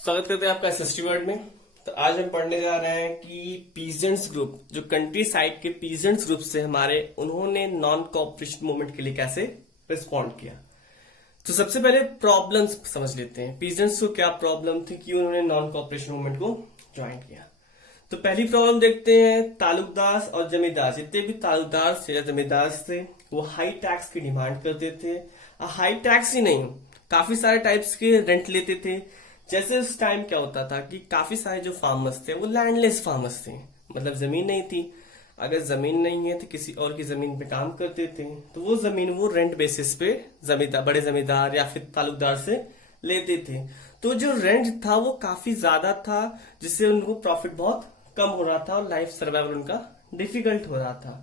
स्वागत करते हैं आपका एसएसटी वर्ड में। तो आज हम पढ़ने जा रहे हैं कि पीजेंट्स ग्रुप, जो कंट्री साइड के पीजेंट्स ग्रुप से हमारे, उन्होंने नॉन कॉपरेशन मूवमेंट के लिए कैसे रिस्पॉन्ड किया। तो सबसे पहले प्रॉब्लम्स समझ लेते हैं। पीजेंट्स को क्या प्रॉब्लम थी कि उन्होंने नॉन कॉपरेशन मूवमेंट को ज्वाइन किया। तो पहली प्रॉब्लम देखते हैं, तालुकदार और जमींदार। जितने भी तालुकदार या जमींदार थे वो हाई टैक्स की डिमांड करते थे। हाई टैक्स ही नहीं, काफी सारे टाइप्स के रेंट लेते थे। जैसे उस टाइम क्या होता था कि काफी सारे जो फार्मर्स थे वो लैंडलेस फार्मर्स थे, मतलब जमीन नहीं थी। अगर जमीन नहीं है तो किसी और की जमीन पे काम करते थे, तो वो जमीन वो रेंट बेसिस पे जमींदार, बड़े जमींदार या फिर तालुकदार से लेते थे। तो जो रेंट था वो काफी ज्यादा था, जिससे उनको प्रॉफिट बहुत कम हो रहा था और लाइफ सर्वाइवल उनका डिफिकल्ट हो रहा था।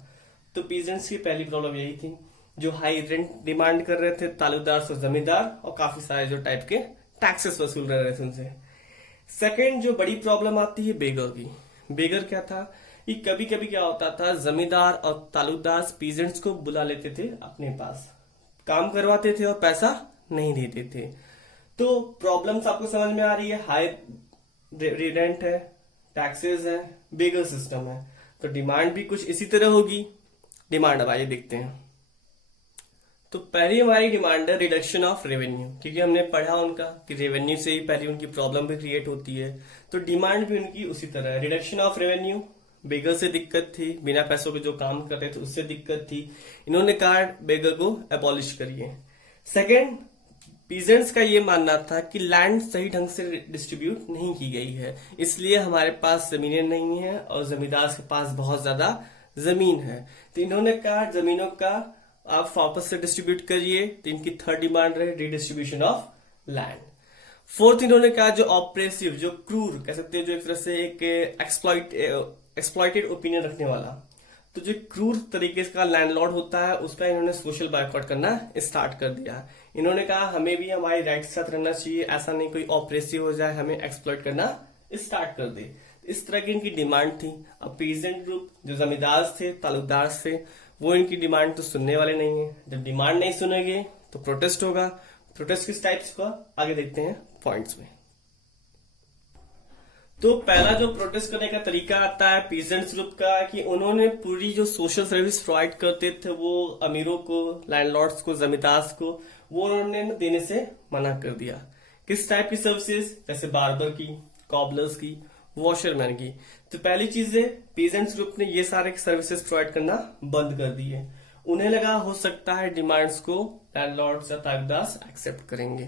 तो पीजेंट्स की पहली प्रॉब्लम यही थी, जो हाई रेंट डिमांड कर रहे थे तालुकदार और जमींदार, और काफी सारे जो टाइप के टैक्सेस वसूल रहे थे उनसे। सेकंड जो बड़ी प्रॉब्लम आती है बेगर की। बेगर क्या था कि कभी कभी क्या होता था, जमींदार और तालुकदार पीजेंट्स को बुला लेते थे अपने पास, काम करवाते थे और पैसा नहीं देते थे। तो प्रॉब्लम्स आपको समझ में आ रही है, हाई रेंट है, टैक्सेस है, बेगर सिस्टम है, तो डिमांड भी कुछ इसी तरह होगी। डिमांड अब आइए देखते हैं। तो पहली हमारी डिमांड है रिडक्शन ऑफ रेवेन्यू, क्योंकि हमने पढ़ा उनका कि रेवेन्यू से ही पहले उनकी प्रॉब्लम भी क्रिएट होती है। तो डिमांड भी उनकी उसी तरह है, रिडक्शन ऑफ रेवेन्यू। बेगर से दिक्कत थी, बिना पैसों के जो काम कर रहे थे उससे दिक्कत थी। इन्होंने कहा बेगर को एबॉलिश करिए। सेकेंड, पीजेंट्स का ये मानना था कि लैंड सही ढंग से डिस्ट्रीब्यूट नहीं की गई है, इसलिए हमारे पास जमीनें नहीं है और जमींदार के पास बहुत ज्यादा जमीन है। तो इन्होंने कहा जमीनों का आप वापस से डिस्ट्रीब्यूट करिए। तो इनकी थर्ड डिमांड रही रिडिस्ट्रीब्यूशन ऑफ लैंड। फोर्थ, इन्होंने कहा जो ऑपरेसिव, जो क्रूर कह सकते हैं, जो एक तरह से एक एक्सप्लॉइटेड ओपिनियन रखने वाला, तो जो क्रूर तरीके का लैंडलॉर्ड होता है उस पर इन्होंने सोशल बायकॉट करना स्टार्ट कर दिया। इन्होंने कहा हमें भी हमारी राइट्स के साथ रहना चाहिए, ऐसा नहीं कोई ऑपरेसिव हो जाए हमें एक्सप्लॉइट करना स्टार्ट कर दे। इस तरह की इनकी डिमांड थी। अब पीजेंट ग्रुप जो जमींदार थे, तालुकदार थे, वो इनकी डिमांड तो सुनने वाले नहीं है। जब डिमांड नहीं सुनेंगे तो प्रोटेस्ट होगा। प्रोटेस्ट किस टाइप्स का आगे देखते हैं पॉइंट्स में। तो पहला जो प्रोटेस्ट करने का तरीका आता है पीजेंट्स ग्रुप का, कि उन्होंने पूरी जो सोशल सर्विस प्रोवाइड करते थे वो अमीरों को, लैंडलॉर्ड्स को, जमींदार को, वो उन्होंने देने से मना कर दिया। किस टाइप की सर्विसेज, जैसे बार्बर की, कॉबलर्स की, वॉशरमैन की। तो पहली चीज है पीजेंट्स ग्रुप ने ये सारे सर्विसेज प्रोवाइड करना बंद कर दिए। उन्हें लगा हो सकता है डिमांड्स को लैंडलॉर्ड्स या तालुकदार एक्सेप्ट करेंगे,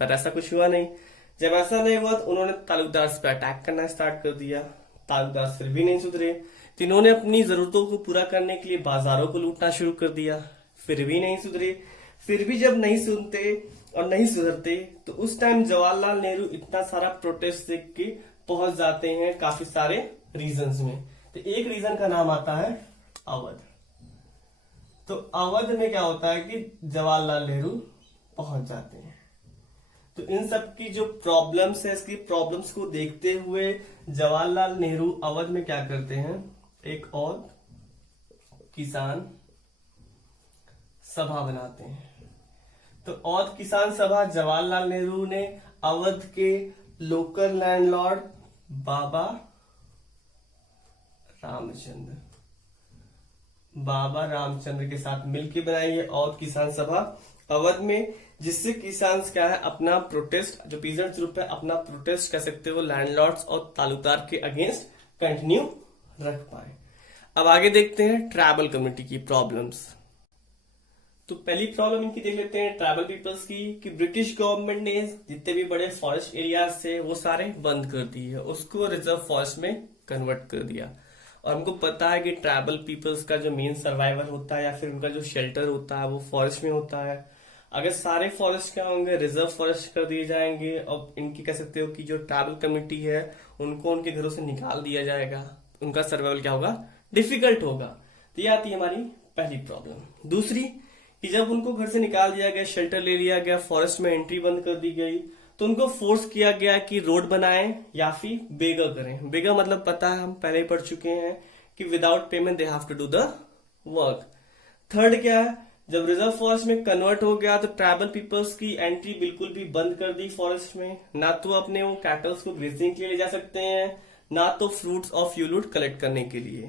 पर ऐसा कुछ हुआ नहीं। जब ऐसा नहीं हुआ तो उन्होंने तालुकदार पे अटैक करना स्टार्ट कर दिया। तालुकदार फिर भी नहीं सुधरे, तो इन्होंने अपनी जरूरतों को पूरा करने के लिए बाजारों को लूटना शुरू कर दिया। फिर भी नहीं सुधरे। फिर भी जब नहीं सुनते और नहीं सुधरते तो उस टाइम जवाहरलाल नेहरू इतना सारा प्रोटेस्ट देख के पहुंच जाते हैं काफी सारे रीजंस में। तो एक रीजन का नाम आता है अवध। तो अवध में क्या होता है कि जवाहरलाल नेहरू पहुंच जाते हैं। तो इन सब की जो प्रॉब्लम्स है, इसकी प्रॉब्लम्स को देखते हुए जवाहरलाल नेहरू अवध में क्या करते हैं, एक और किसान सभा बनाते हैं। तो औध किसान सभा जवाहरलाल नेहरू ने अवध के लोकल लैंडलॉर्ड बाबा रामचंद्र के साथ मिलकर बनाई है औध किसान सभा अवध में, जिससे किसान क्या है अपना प्रोटेस्ट, जो पीजेंट्स ग्रुप है अपना प्रोटेस्ट कह सकते हो लैंडलॉर्ड्स और तालुकदार के अगेंस्ट कंटिन्यू रख पाए। अब आगे देखते हैं ट्राइबल कम्युनिटी की प्रॉब्लम्स। तो पहली प्रॉब्लम इनकी देख लेते हैं ट्राइबल पीपल्स की, कि ब्रिटिश गवर्नमेंट ने जितने भी बड़े फॉरेस्ट एरियाज थे वो सारे बंद कर दिए, उसको रिजर्व फॉरेस्ट में कन्वर्ट कर दिया। और हमको पता है कि ट्राइबल पीपल्स का जो मेन सर्वाइवल होता है या फिर उनका जो शेल्टर होता है वो फॉरेस्ट में होता है। अगर सारे फॉरेस्ट क्या होंगे, रिजर्व फॉरेस्ट कर दिए जाएंगे, और इनकी कह सकते हो कि जो ट्राइबल कम्युनिटी है उनको उनके घरों से निकाल दिया जाएगा, उनका सर्वाइवल क्या होगा, डिफिकल्ट होगा। तो ये आती है हमारी पहली प्रॉब्लम। दूसरी, कि जब उनको घर से निकाल दिया गया, शेल्टर ले लिया गया, फॉरेस्ट में एंट्री बंद कर दी गई, तो उनको फोर्स किया गया कि रोड बनाएं या फिर बेगर करें। बेगर मतलब पता है, हम पहले ही पढ़ चुके हैं कि without payment they have to do the work. Third क्या है, जब रिजर्व फॉरेस्ट में कन्वर्ट हो गया तो ट्राइबल पीपल्स की एंट्री बिल्कुल भी बंद कर दी फॉरेस्ट में। ना तो अपने वो कैटल्स को ग्रेजिंग के लिए ले जा सकते हैं, ना तो फ्रूट्स और फ्यूल कलेक्ट करने के लिए।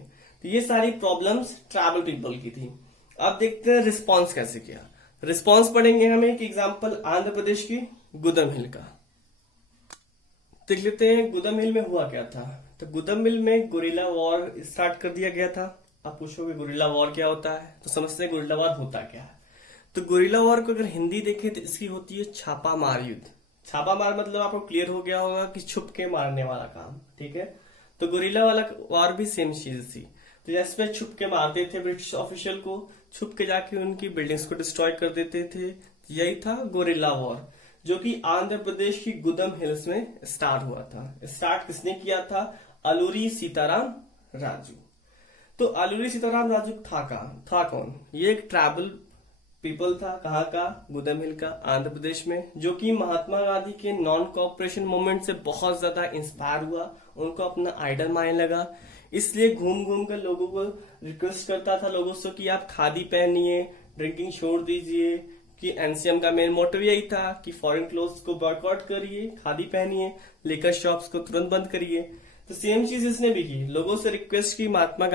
तो ये सारी प्रॉब्लम्स ट्राइबल पीपल की थी। अब देखते हैं रिस्पॉन्स कैसे किया। रिस्पॉन्स पढ़ेंगे हमें एक एग्जाम्पल आंध्र प्रदेश की गुदम हिल का। देख लेते हैं गुदम हिल में हुआ क्या था। तो गुदम हिल में गुरिल्ला वॉर स्टार्ट कर दिया गया था। आप पूछोगे गुरिल्ला वॉर क्या होता है, तो समझते हैं गुरिल्ला वॉर होता क्या है। तो गुरिल्ला वॉर को अगर हिंदी देखें तो इसकी होती है छापा मार युद्ध। छापा मार मतलब आपको क्लियर हो गया होगा कि छुप के मारने वाला काम, ठीक है। तो गुरिल्ला वाला वॉर भी सेम चीज थी। तो जिसमें छुप के मारते थे ब्रिटिश ऑफिशियल को, छुप के जाके उनकी बिल्डिंग्स को डिस्ट्रॉय कर देते थे। यही था गुरिल्ला वॉर, जो कि आंध्र प्रदेश की गुदम हिल्स में स्टार्ट हुआ था। स्टार्ट किसने किया था? अलूरी सीताराम राजू। तो अलूरी सीताराम राजू था कौन? ये एक ट्राइबल पीपल था। कहाँ का? गुदम हिल का, आंध्र प्रदेश में, जो कि महात्मा गांधी के नॉन कॉपरेशन मूवमेंट से बहुत ज्यादा इंस्पायर हुआ, उनको अपना आइडल मानने लगा। इसलिए घूम घूम कर लोगों को रिक्वेस्ट करता था लोगों से कि आप खादी पहनिए, ड्रिंकिंग छोड़ दीजिए। कि एनसीएम का मेन मोटिव यही था कि फॉरेन क्लोथ्स को बॉयकॉट करिए, खादी पहनिए, लिकर शॉप्स को तुरंत बंद करिए। तो सेम चीज इसने भी की, लोगों से रिक्वेस्ट की, महात्मा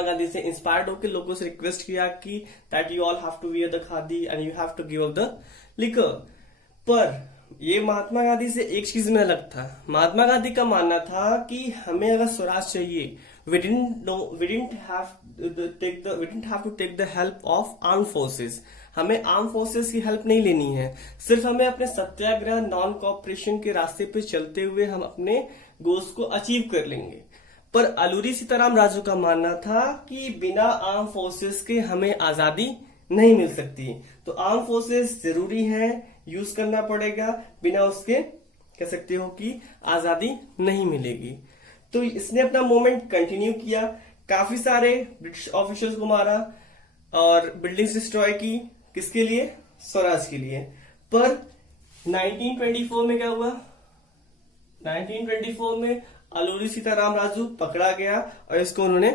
गांधी से इंस्पायर्ड होकर लोगों से रिक्वेस्ट किया कि that you all have to wear the khadi and you have to give up the liquor. पर ये महात्मा गांधी से एक चीज में अलग था। महात्मा गांधी का मानना था कि हमें अगर स्वराज चाहिए, we didn't have to take the help of armed forces। हमें आर्म फोर्सेस की हेल्प नहीं लेनी है, सिर्फ हमें अपने सत्याग्रह नॉन कॉपरेशन के रास्ते पे चलते हुए हम अपने गोल्स को अचीव कर लेंगे। पर अलूरी सीताराम राजू का मानना था कि बिना आर्म फोर्सेस के हमें आजादी नहीं मिल सकती। तो आर्म फोर्सेस जरूरी है, यूज करना पड़ेगा, बिना उसके कह सकते हो कि आजादी नहीं मिलेगी। तो इसने अपना मूवमेंट कंटिन्यू किया, काफी सारे ब्रिटिश ऑफिशियल्स को मारा और बिल्डिंग्स डिस्ट्रॉय की। किसके लिए? स्वराज के लिए। पर 1924 में क्या हुआ? 1924 में अलूरी सीताराम राजू पकड़ा गया और इसको उन्होंने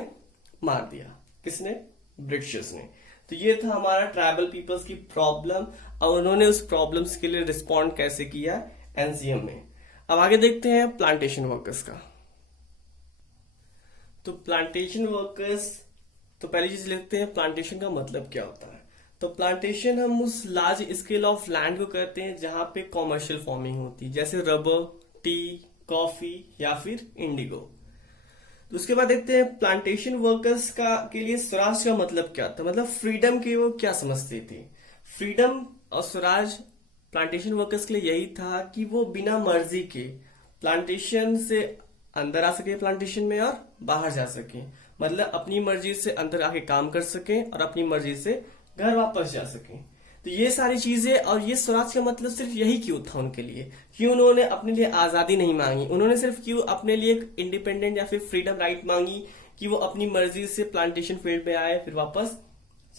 मार दिया। किसने? ब्रिटिशर्स ने। तो ये था हमारा ट्राइबल पीपल्स की प्रॉब्लम और उन्होंने उस प्रॉब्लम्स के लिए रिस्पॉन्ड कैसे किया एनसीएम में। अब आगे देखते हैं प्लांटेशन वर्कर्स का। तो प्लांटेशन वर्कर्स, तो पहली चीज लिखते हैं प्लांटेशन का मतलब क्या होता है। तो प्लांटेशन हम उस लार्ज स्केल ऑफ लैंड को कहते हैं जहां पे कॉमर्शियल फार्मिंग होती है, जैसे रबर, टी, कॉफी या फिर इंडिगो। तो उसके बाद देखते हैं प्लांटेशन वर्कर्स के लिए स्वराज का मतलब क्या था, मतलब फ्रीडम के वो क्या समझते थे। फ्रीडम और स्वराज प्लांटेशन वर्कर्स के लिए यही था कि वो बिना मर्जी के प्लांटेशन से अंदर आ सके प्लांटेशन में और बाहर जा सके, मतलब अपनी मर्जी से अंदर आके काम कर सके और अपनी मर्जी से घर वापस जा सके। तो ये सारी चीजें, और ये स्वराज का मतलब सिर्फ यही क्यों था उनके लिए, क्यों उन्होंने अपने लिए आजादी नहीं मांगी, उन्होंने सिर्फ क्यों अपने लिए एक इंडिपेंडेंट या फिर फ्रीडम राइट मांगी कि वो अपनी मर्जी से प्लांटेशन फील्ड पे आए फिर वापस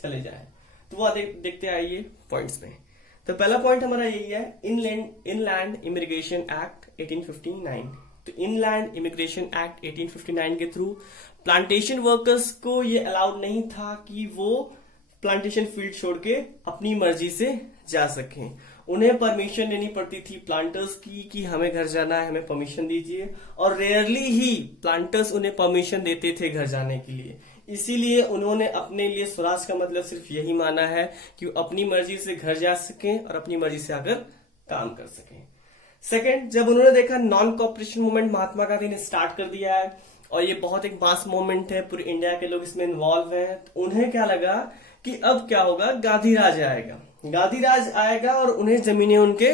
चले जाए। तो वो देखते आइए पॉइंट्स में। तो पहला पॉइंट हमारा यही है, इनलैंड इमिग्रेशन एक्ट 1859। तो इनलैंड इमिग्रेशन एक्ट 1859 के थ्रू प्लांटेशन वर्कर्स को ये अलाउड नहीं था कि वो प्लांटेशन फील्ड छोड़ के अपनी मर्जी से जा सकें। उन्हें परमिशन लेनी पड़ती थी प्लांटर्स की कि हमें घर जाना है, हमें परमिशन दीजिए, और रेयरली ही प्लांटर्स उन्हें परमिशन देते थे घर जाने के लिए। इसीलिए उन्होंने अपने लिए स्वराज का मतलब सिर्फ यही माना है कि वो अपनी मर्जी से घर जा सकें और अपनी मर्जी से आकर काम कर सकें। सेकेंड, जब उन्होंने देखा non cooperation movement Mahatma Gandhi ने स्टार्ट कर दिया है और ये बहुत एक मास मूवमेंट है, पूरे इंडिया के लोग इसमें इन्वॉल्व हैं, तो उन्हें क्या लगा कि अब क्या होगा, गांधी राज आएगा। गांधी राज आएगा और उन्हें जमीनें उनके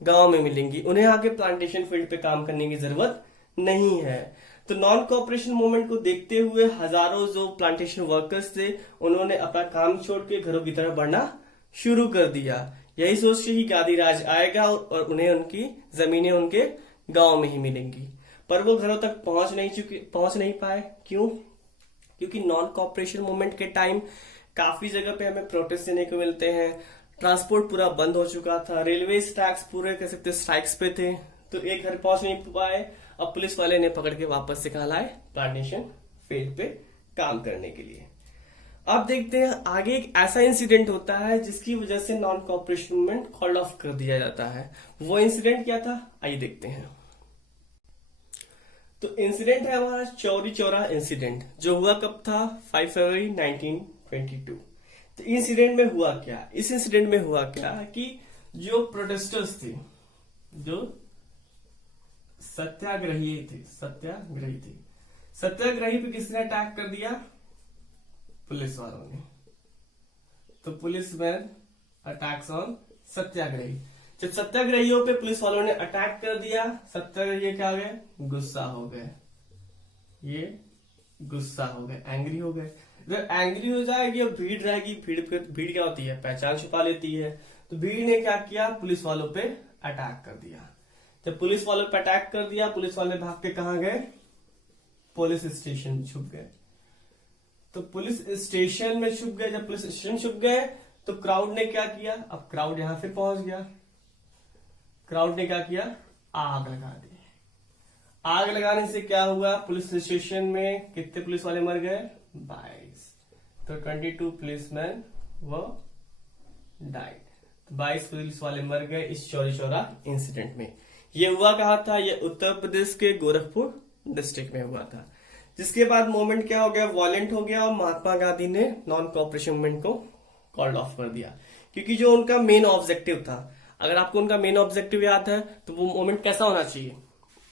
गांव में मिलेंगी, उन्हें आके प्लांटेशन फील्ड पे काम करने की जरूरत नहीं है। तो नॉन कॉपरेशन मूवमेंट को देखते हुए हजारों जो प्लांटेशन वर्कर्स थे उन्होंने अपना काम छोड़ के घरों की तरफ बढ़ना शुरू कर दिया, यही सोच के कि गांधी राज आएगा और उन्हें उनकी जमीनें उनके गांव में ही मिलेंगी। पर वो घरों तक पहुंच नहीं पाए। क्यों? क्योंकि नॉन कॉपरेशन मूवमेंट के टाइम काफी जगह पे हमें प्रोटेस्ट देने को मिलते हैं, ट्रांसपोर्ट पूरा बंद हो चुका था, रेलवे ट्रैक्स पूरे कह सकते स्ट्राइक्स पे थे, तो एक घर पहुंच नहीं पाए और पुलिस वाले ने पकड़ के वापस से कहा लाए प्लांटेशन फील्ड पे काम करने के लिए। अब देखते हैं आगे एक ऐसा इंसिडेंट होता है जिसकी वजह से non cooperation movement called off कर दिया जाता है। वो इंसिडेंट क्या था, आइए देखते हैं। तो इंसिडेंट है हमारा चौरी चौरा इंसिडेंट, जो हुआ कब था, 5 फरवरी 1922। तो इंसिडेंट में हुआ क्या, इस इंसिडेंट में हुआ क्या कि जो प्रोटेस्टर्स थे, जो सत्याग्रही थे, सत्याग्रही पे किसने अटैक कर दिया, पुलिस वालों ने। तो पुलिस मैन अटैक्स ऑन सत्याग्रही। जब सत्याग्रहियों पे पुलिस वालों ने अटैक कर दिया, सत्याग्रही क्या हो गए, गुस्सा हो गए, ये गुस्सा हो गए, एंग्री हो गए। जब एंग्री हो जाएगी और भीड़ रहेगी, भीड़ क्या होती है, पहचान छुपा लेती है। तो भीड़ ने क्या किया, पुलिस वालों पे अटैक कर दिया। जब पुलिस वालों पे अटैक कर दिया, पुलिस वाले भाग के कहां गए, पुलिस स्टेशन छुप गए। तो पुलिस स्टेशन में छुप गए। जब पुलिस स्टेशन छुप गए तो क्राउड ने क्या किया, अब क्राउड यहां पे पहुंच गया। क्राउड ने क्या किया, आग लगा दी। आग लगाने से क्या हुआ, पुलिस स्टेशन में कितने पुलिस वाले मर गए, 22। तो 22 पुलिसमैन वो डाइड। 22 पुलिस वाले मर गए इस चौरी चौरा इंसिडेंट में। ये हुआ कहा था, ये उत्तर प्रदेश के गोरखपुर डिस्ट्रिक्ट में हुआ था। जिसके बाद मूवमेंट क्या हो गया, वॉयलेंट हो गया और महात्मा गांधी ने नॉन कोऑपरेशन मूवमेंट को कॉल्ड ऑफ कर दिया। क्योंकि जो उनका मेन ऑब्जेक्टिव था, अगर आपको उनका मेन ऑब्जेक्टिव याद है तो वो मूवमेंट कैसा होना चाहिए,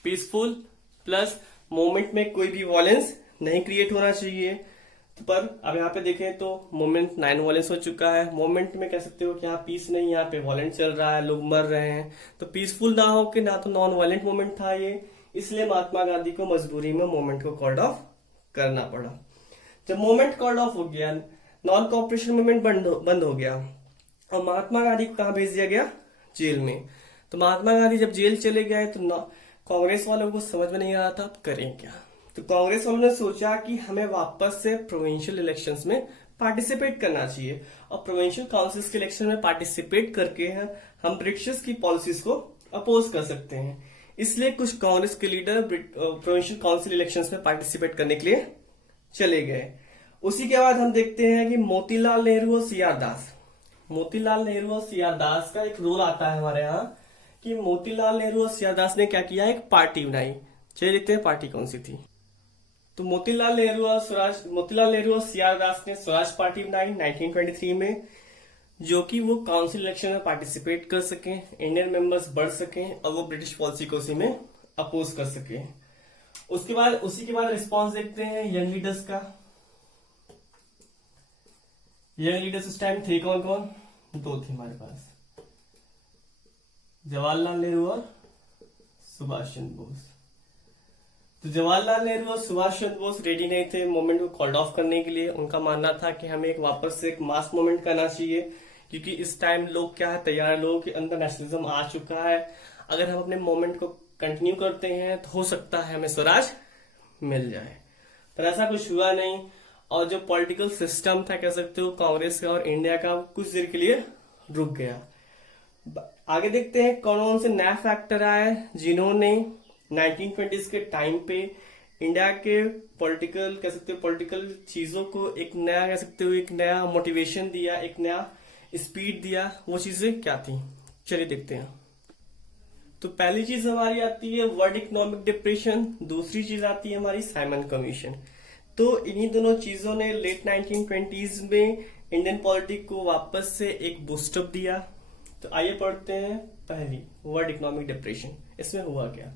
पीसफुल, प्लस मूवमेंट में कोई भी वॉयलेंस नहीं क्रिएट होना चाहिए। तो पर अब यहाँ पे देखें तो मूवमेंट 9 वॉयलेंस हो चुका है। मूवमेंट में कह सकते हो कि यहाँ पीस नहीं, यहाँ पे वॉयलेंट चल रहा है, लोग मर रहे हैं। तो पीसफुल ना हो कि ना तो नॉन वॉयलेंट मूवमेंट था ये, इसलिए महात्मा गांधी को मजबूरी में मूवमेंट को कॉल्ड ऑफ करना पड़ा। जब मूवमेंट कॉल्ड ऑफ हो गया, नॉन कोऑपरेशन मूवमेंट बंद हो गया और महात्मा गांधी को कहां भेज दिया गया, जेल में। तो महात्मा गांधी जब जेल चले गए तो कांग्रेस वालों को समझ में नहीं आ रहा था अब करें क्या। तो कांग्रेस वालों ने सोचा कि हमें वापस से प्रोविंशियल इलेक्शंस में पार्टिसिपेट करना चाहिए और प्रोविंशियल काउंसिल्स के इलेक्शन में पार्टिसिपेट करके हम ब्रिटिशर्स की पॉलिसीज को अपोज कर सकते हैं। इसलिए कुछ कांग्रेस के लीडर प्रोविंशियल काउंसिल इलेक्शंस में पार्टिसिपेट करने के लिए चले गए। उसी के बाद हम देखते हैं कि मोतीलाल नेहरू और सी आर दास, मोतीलाल नेहरू और सी आर दास का एक रोल आता है हमारे यहाँ कि मोतीलाल नेहरू और सी आर दास ने क्या किया, एक पार्टी बनाई। चलिए देखते हैं पार्टी कौन सी थी। तो मोतीलाल नेहरू और सी आर दास ने स्वराज पार्टी बनाई 1923 में, जो कि वो काउंसिल इलेक्शन में पार्टिसिपेट कर सके, इंडियन मेंबर्स बढ़ सके और वो ब्रिटिश पॉलिसी को उसी में अपोज कर सके। उसी के बाद रिस्पांस देखते हैं यंग लीडर्स का। यंग लीडर्स उस टाइम थे कौन कौन, 2 थे हमारे पास, जवाहरलाल नेहरू और सुभाष चंद्र बोस। तो जवाहरलाल नेहरू और सुभाष चंद्र बोस रेडी नहीं थे मूवमेंट को कॉल्ड ऑफ करने के लिए। उनका मानना था कि हमें एक वापस से एक मास मूवमेंट करना चाहिए, क्योंकि इस टाइम लोग क्या है, तैयार लोगों के अंदर नेशनलिज्म आ चुका है। अगर हम अपने मूवमेंट को कंटिन्यू करते हैं तो हो सकता है हमें स्वराज मिल जाए, पर ऐसा कुछ हुआ नहीं। और जो पॉलिटिकल सिस्टम था, कह सकते हो कांग्रेस का और इंडिया का, कुछ देर के लिए रुक गया। आगे देखते हैं कौन कौन से नए फैक्टर आए जिन्होंने 1920s के टाइम पे इंडिया के पॉलिटिकल, कह सकते हो पॉलिटिकल चीजों को एक नया, कह सकते हो एक नया मोटिवेशन दिया, एक नया स्पीड दिया। वो चीजें क्या थी, चलिए देखते हैं। तो पहली चीज हमारी आती है वर्ल्ड इकोनॉमिक डिप्रेशन, दूसरी चीज आती है हमारी साइमन कमीशन। तो इन्हीं दोनों चीजों ने लेट 1920s में इंडियन पॉलिटिक्स को वापस से एक बूस्टअप दिया। तो आइए पढ़ते हैं पहली, वर्ल्ड इकोनॉमिक डिप्रेशन। इसमें हुआ क्या,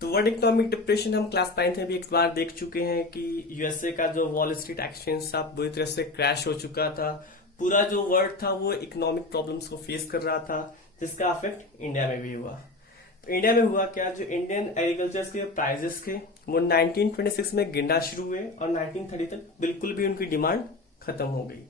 तो वर्ल्ड इकोनॉमिक डिप्रेशन हम क्लास 9 में भी एक बार देख चुके हैं कि यूएसए का जो वॉल स्ट्रीट एक्सचेंज था बुरी तरह से क्रैश हो चुका था। पूरा जो वर्ल्ड था वो इकोनॉमिक प्रॉब्लम्स को फेस कर रहा था, जिसका इफेक्ट इंडिया में भी हुआ। तो इंडिया में हुआ क्या, जो इंडियन एग्रीकल्चर के प्राइजेस थे वो 1926 में गिरना शुरू हुए और 1930 तक बिल्कुल भी उनकी डिमांड खत्म हो गई।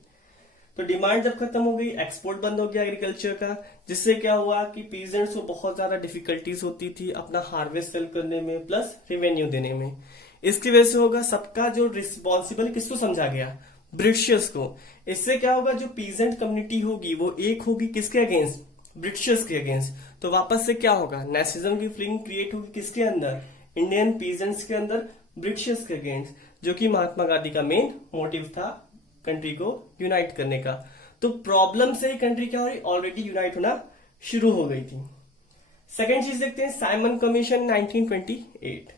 तो डिमांड जब खत्म हो गई, एक्सपोर्ट बंद हो गया एग्रीकल्चर का, जिससे क्या हुआ कि पीजेंट्स को बहुत ज्यादा डिफिकल्टीज होती थी अपना हार्वेस्ट सेल करने में प्लस रेवेन्यू देने में। इसकी वजह से होगा सबका जो रिस्पॉन्सिबल किसको समझा गया, ब्रिटिशर्स को। इससे क्या होगा, जो पीजेंट कम्युनिटी होगी वो एक होगी किसके अगेंस्ट, ब्रिटिशर्स के अगेंस्ट। तो वापस से क्या होगा, नेशनलिज्म की फीलिंग क्रिएट होगी किसके अंदर, इंडियन पीजेंट्स के अंदर, ब्रिटिशर्स के अगेंस्ट, जो कि महात्मा गांधी का मेन मोटिव था कंट्री को यूनाइट करने का। तो प्रॉब्लम से ही कंट्री क्या हो रही, ऑलरेडी यूनाइट होना शुरू हो गई थी। सेकेंड चीज देखते हैं, साइमन कमीशन 1928।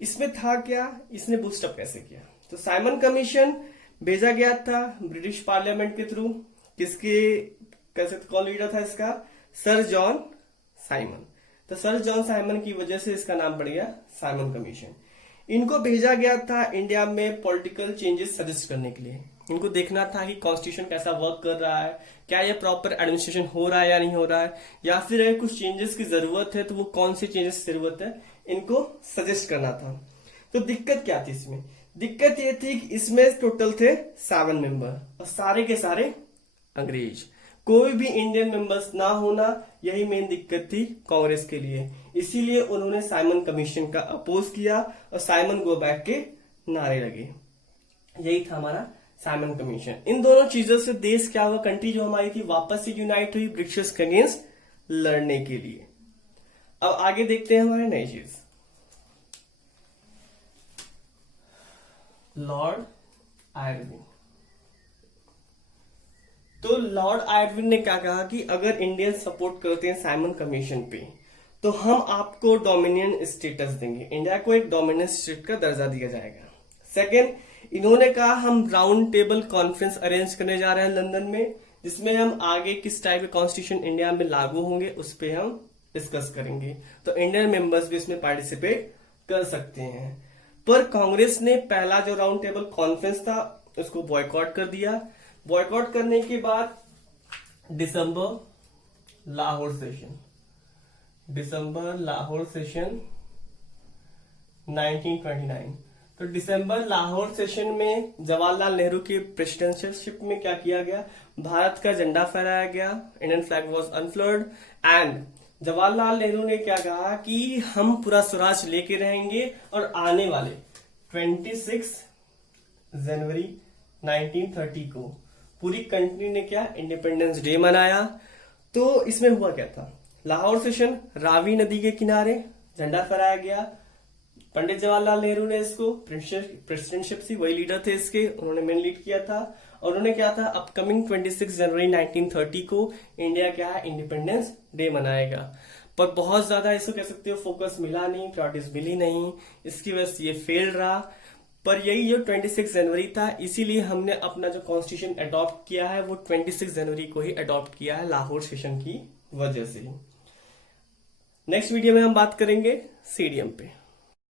इसमें था क्या, इसने बूस्टअप कैसे किया। तो साइमन कमीशन भेजा गया था ब्रिटिश पार्लियामेंट के थ्रू, किसके कैसे, कौन लीडर था इसका, सर जॉन साइमन। तो सर जॉन साइमन की वजह से इसका नाम पड़ गया साइमन कमीशन। इनको भेजा गया था इंडिया में पॉलिटिकल चेंजेस सजेस्ट करने के लिए। इनको देखना था कि कॉन्स्टिट्यूशन कैसा वर्क कर रहा है, क्या ये प्रॉपर एडमिनिस्ट्रेशन हो रहा है या नहीं हो रहा है, या फिर अगर कुछ चेंजेस की जरूरत है तो वो कौन से चेंजेस की जरूरत है, इनको सजेस्ट करना था। तो दिक्कत क्या थी इसमें, दिक्कत ये थी कि इसमें टोटल थे 7 मेंबर और सारे के सारे अंग्रेज, कोई भी इंडियन मेंबर्स ना होना, यही मेन दिक्कत थी कांग्रेस के लिए। इसीलिए उन्होंने साइमन कमीशन का अपोज किया और साइमन गो बैक के नारे लगे। यही था हमारा साइमन कमीशन। इन दोनों चीजों से देश क्या हुआ, कंट्री जो हमारी थी वापस से यूनाइट हुई ब्रिटिश के अगेंस्ट लड़ने के लिए। अब आगे देखते हैं हमारे नई चीज, लॉर्ड आयरविन। तो लॉर्ड आयरविन ने क्या कहा कि अगर इंडियन सपोर्ट करते हैं साइमन कमीशन पे तो हम आपको डोमिनियन स्टेटस देंगे, इंडिया को एक डोमिनियन स्टेट का दर्जा दिया जाएगा। सेकेंड, इन्होंने कहा हम राउंड टेबल कॉन्फ्रेंस अरेंज करने जा रहे हैं लंदन में, जिसमें हम आगे किस टाइप के कॉन्स्टिट्यूशन इंडिया में लागू होंगे उस पर हम डिस्कस करेंगे। तो इंडियन मेंबर्स भी इसमें पार्टिसिपेट कर सकते हैं। पर कांग्रेस ने पहला जो राउंड टेबल कॉन्फ्रेंस था उसको बॉयकॉट कर दिया। बॉयकॉट करने के बाद दिसंबर लाहौर सेशन 1929। तो दिसंबर लाहौर सेशन में जवाहरलाल नेहरू की प्रेसिडेंशिप में क्या किया गया, भारत का झंडा फहराया गया, Indian flag was unfurled and Jawaharlal Nehru ने क्या कहा कि हम पूरा स्वराज लेके रहेंगे और आने वाले 26 जनवरी 1930 को पूरी कंट्री ने क्या इंडिपेंडेंस डे मनाया। तो इसमें हुआ क्या था, लाहौर सेशन, रावी नदी के किनारे झंडा फहराया गया। पंडित जवाहरलाल नेहरू ने इसको प्रेसिडेंटशिप सी, वही लीडर थे इसके, उन्होंने मेन लीड किया था। और उन्होंने क्या था, अपकमिंग 26 जनवरी 1930 को इंडिया क्या है इंडिपेंडेंस डे मनाएगा। पर बहुत ज्यादा इसको कह सकते हो फोकस मिला नहीं, प्रायोरिटीज मिली नहीं, इसकी वजह से ये फेल रहा। पर यही जो 26 जनवरी था, इसीलिए हमने अपना जो कॉन्स्टिट्यूशन अडॉप्ट किया है वो 26 जनवरी को ही अडॉप्ट किया है लाहौर सेशन की वजह से। नेक्स्ट वीडियो में हम बात करेंगे सीडीएम पे।